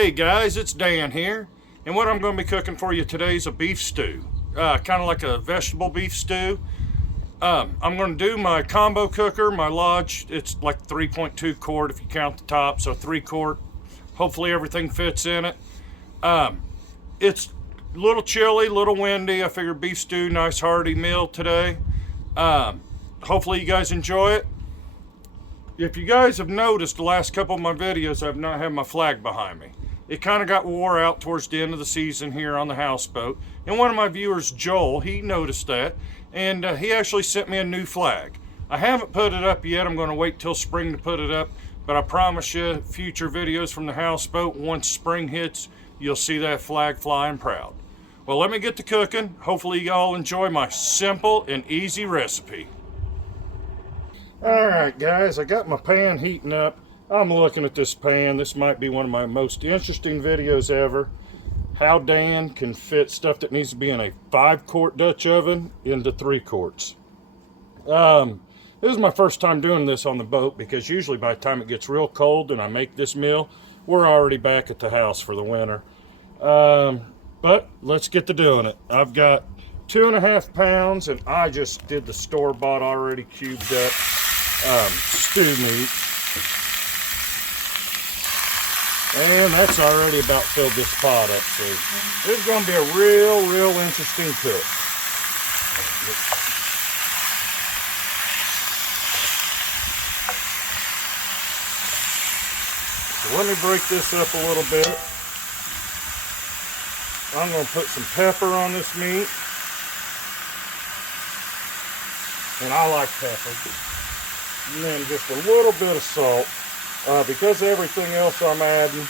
Hey guys, it's Dan here, and what I'm going to be cooking for you today is a beef stew, kind of like a vegetable beef stew. I'm going to do my combo cooker, my Lodge. It's like 3.2 quart if you count the top, so 3 quart. Hopefully everything fits in it. It's a little chilly, a little windy. I figured beef stew, nice hearty meal today. Hopefully you guys enjoy it. If you guys have noticed the last couple of my videos, I've not had my flag behind me. It kind of got wore out towards the end of the season here on the houseboat. And one of my viewers, Joel, he noticed that. And he actually sent me a new flag. I haven't put it up yet. I'm going to wait till spring to put it up. But I promise you, future videos from the houseboat, once spring hits, you'll see that flag flying proud. Well, let me get to cooking. Hopefully you all enjoy my simple and easy recipe. Alright guys, I got my pan heating up. I'm looking at this pan. This might be one of my most interesting videos ever. How Dan can fit stuff that needs to be in a 5-quart Dutch oven into 3 quarts. This is my first time doing this on the boat because usually by the time it gets real cold and I make this meal, we're already back at the house for the winter. But let's get to doing it. I've got 2.5 pounds and I just did the store-bought already cubed up stew meat. And that's already about filled this pot up, so this is going to be a real interesting cook. So let me break this up a little bit. I'm going to put some pepper on this meat. And I like pepper. And then just a little bit of salt. Because of everything else I'm adding,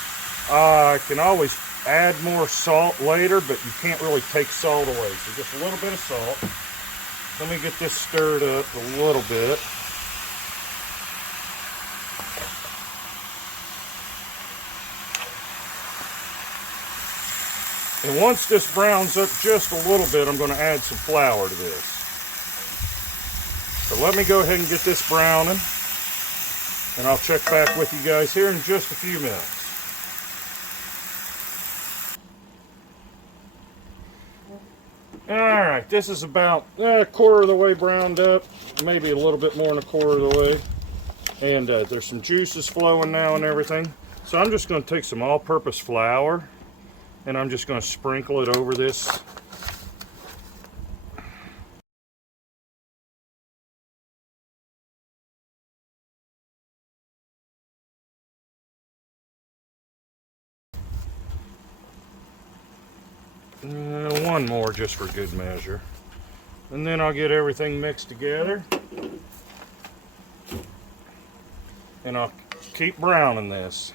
I can always add more salt later, but you can't really take salt away. So just a little bit of salt. Let me get this stirred up a little bit. And once this browns up just a little bit, I'm going to add some flour to this. So let me go ahead and get this browning. And I'll check back with you guys here in just a few minutes. Alright, this is about a quarter of the way browned up, maybe a little bit more than a quarter of the way. And there's some juices flowing now and everything. So I'm just going to take some all-purpose flour and I'm just going to sprinkle it over this. One more just for good measure. And then I'll get everything mixed together. And I'll keep browning this.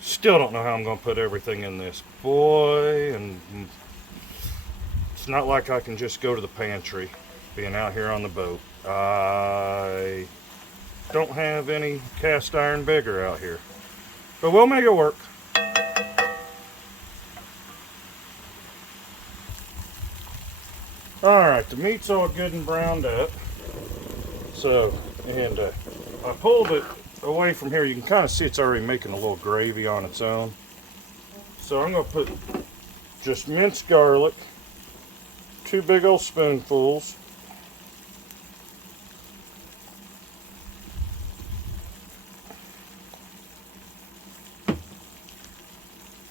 Still don't know how I'm going to put everything in this. Boy, and it's not like I can just go to the pantry. Being out here on the boat, I don't have any cast iron bigger out here, but we'll make it work. Alright, the meat's all good and browned up. So, and I pulled it away from here. You can kind of see it's already making a little gravy on its own. So I'm going to put just minced garlic, 2 big old spoonfuls.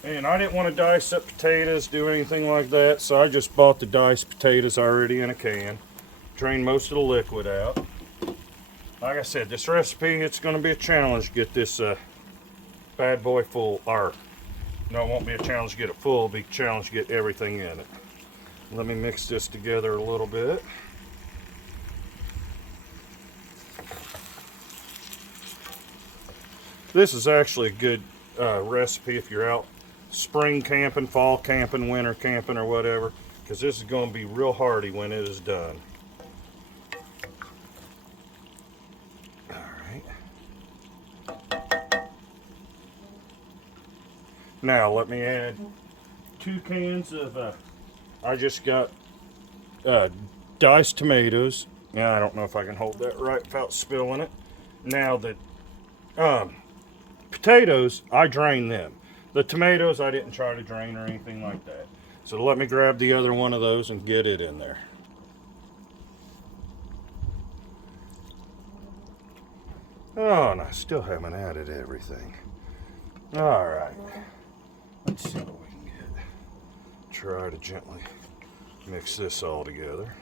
And I didn't want to dice up potatoes, do anything like that, so I just bought the diced potatoes already in a can. Drained most of the liquid out. Like I said, this recipe, it's going to be a challenge to get this bad boy full. Or, no, it won't be a challenge to get it full, it'll be a challenge to get everything in it. Let me mix this together a little bit. This is actually a good recipe if you're out spring camping, fall camping, winter camping, or whatever, because this is going to be real hearty when it is done. Alright. Now let me add 2 cans of I just got diced tomatoes. Yeah, I don't know if I can hold that right without spilling it. Now the potatoes, I drained them. The tomatoes, I didn't try to drain or anything like that. So let me grab the other one of those and get it in there. Oh, and I still haven't added everything. All right. Let's see what we can get. Try to gently mix this all together.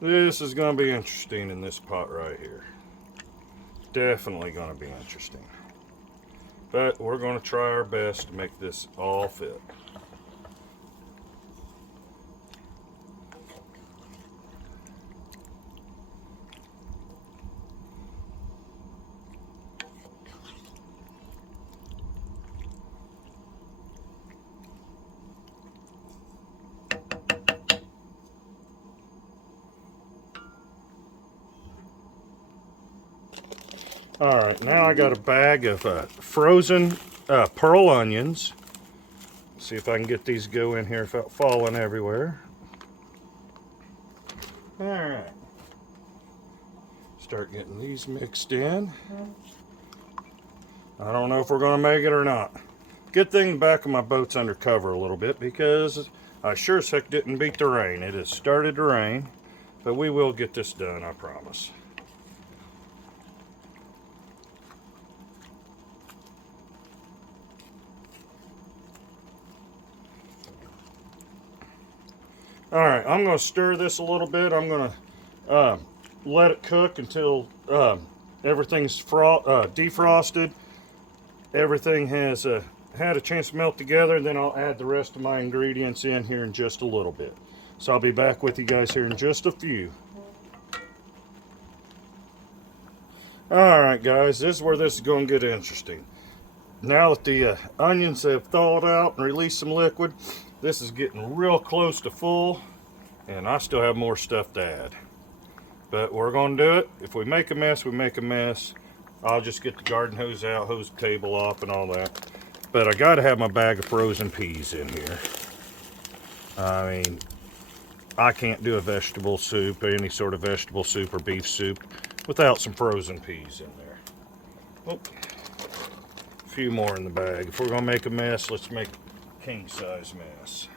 This is going to be interesting in this pot right here. Definitely going to be interesting. But we're going to try our best to make this all fit. All right, now I got a bag of frozen pearl onions. See if I can get these to go in here without falling everywhere. All right. Start getting these mixed in. I don't know if we're going to make it or not. Good thing the back of my boat's under cover a little bit because I sure as heck didn't beat the rain. It has started to rain, but we will get this done, I promise. All right, I'm going to stir this a little bit. I'm going to let it cook until everything's defrosted. Everything has had a chance to melt together. Then I'll add the rest of my ingredients in here in just a little bit. So I'll be back with you guys here in just a few. All right, guys, this is where this is going to get interesting. Now that the onions have thawed out and released some liquid, this is getting real close to full, and I still have more stuff to add. But we're going to do it. If we make a mess, we make a mess. I'll just get the garden hose out, hose the table off and all that. But I got to have my bag of frozen peas in here. I mean, I can't do a vegetable soup, any sort of vegetable soup or beef soup, without some frozen peas in there. Oh, a few more in the bag. If we're going to make a mess, let's make king-size mess.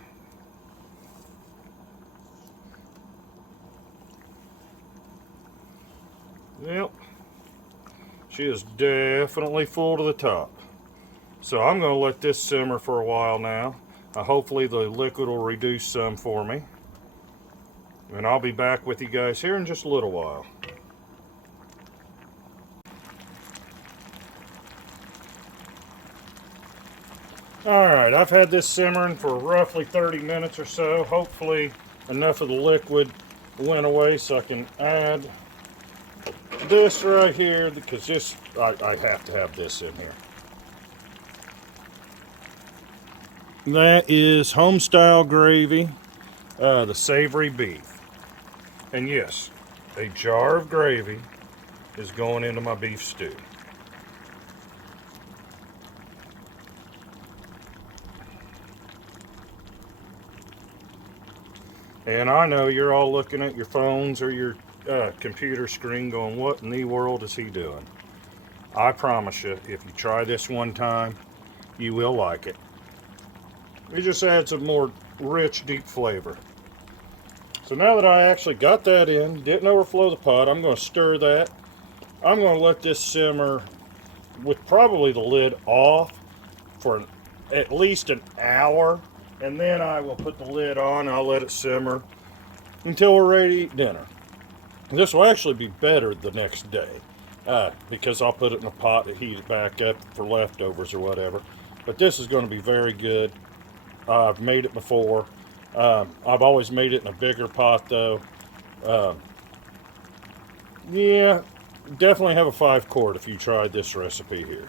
Yep, she is definitely full to the top. So I'm going to let this simmer for a while now. Hopefully the liquid will reduce some for me. And I'll be back with you guys here in just a little while. Alright, I've had this simmering for roughly 30 minutes or so. Hopefully enough of the liquid went away so I can add this right here, because this, I have to have this in here. That is home-style gravy, the savory beef. And yes, a jar of gravy is going into my beef stew. And I know you're all looking at your phones or your computer screen going, what in the world is he doing? I promise you, if you try this one time, you will like it. It just adds a more rich, deep flavor. So now that I actually got that in, didn't overflow the pot, I'm going to stir that. I'm going to let this simmer with probably the lid off for at least an hour. And then I will put the lid on, I'll let it simmer until we're ready to eat dinner. This will actually be better the next day because I'll put it in a pot to heat it back up for leftovers or whatever. But this is going to be very good. I've made it before. I've always made it in a bigger pot though. Yeah, definitely have a 5-quart if you tried this recipe here.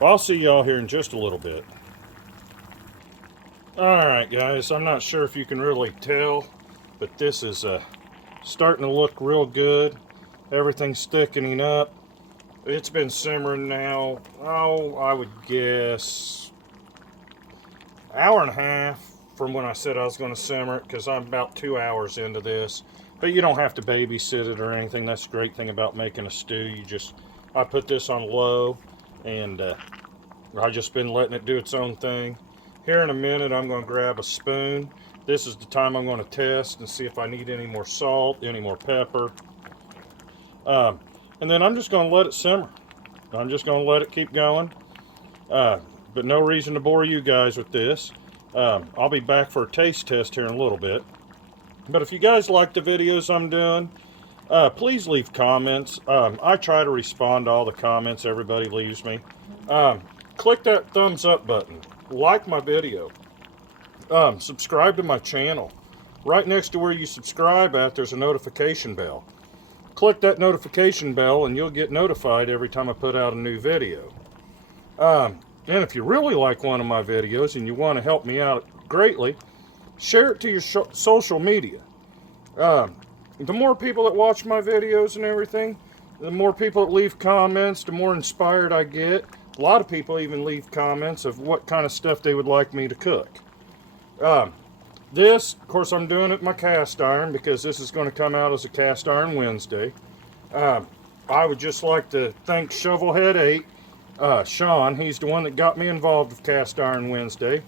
Well, I'll see y'all here in just a little bit. Alright guys, I'm not sure if you can really tell, but this is starting to look real good. Everything's thickening up. It's been simmering now, oh, I would guess, hour and a half from when I said I was going to simmer it, because I'm about 2 hours into this. But you don't have to babysit it or anything. That's the great thing about making a stew. I put this on low, and I've just been letting it do its own thing. Here in a minute, I'm going to grab a spoon. This is the time I'm going to test and see if I need any more salt, any more pepper. And then I'm just going to let it simmer. I'm just going to let it keep going. But no reason to bore you guys with this. I'll be back for a taste test here in a little bit. But if you guys like the videos I'm doing, please leave comments. I try to respond to all the comments everybody leaves me. Click that thumbs up button. Like my video. Subscribe to my channel. Right next to where you subscribe at, there's a notification bell. Click that notification bell and you'll get notified every time I put out a new video. And if you really like one of my videos and you want to help me out greatly, share it to your social media. The more people that watch my videos and everything, the more people that leave comments, the more inspired I get. A lot of people even leave comments of what kind of stuff they would like me to cook. This, of course, I'm doing it in my cast iron because this is going to come out as a Cast Iron Wednesday. I would just like to thank Shovelhead 8, Sean. He's the one that got me involved with Cast Iron Wednesday.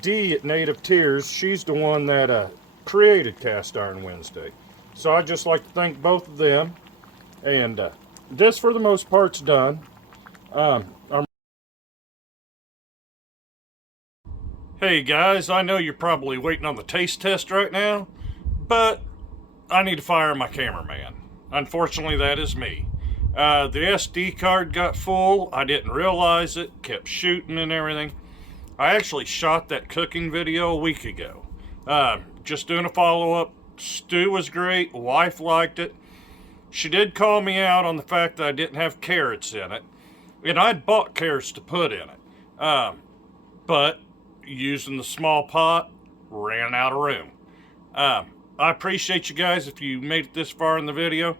Dee at Native Tearz, she's the one that created Cast Iron Wednesday. So I'd just like to thank both of them. And this, for the most part's done. Hey guys, I know you're probably waiting on the taste test right now, but I need to fire my cameraman. Unfortunately, that is me. The SD card got full. I didn't realize it, kept shooting and everything. I actually shot that cooking video a week ago. Just doing a follow-up. Stew was great. Wife liked it. She did call me out on the fact that I didn't have carrots in it. And I'd bought carrots to put in it. But using the small pot, ran out of room. I appreciate you guys if you made it this far in the video.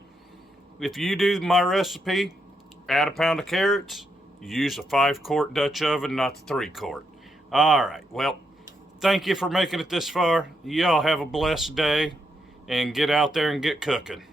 If you do my recipe, add a pound of carrots, use a 5-quart Dutch oven, not the 3-quart. Alright, well, thank you for making it this far. Y'all have a blessed day, and get out there and get cooking.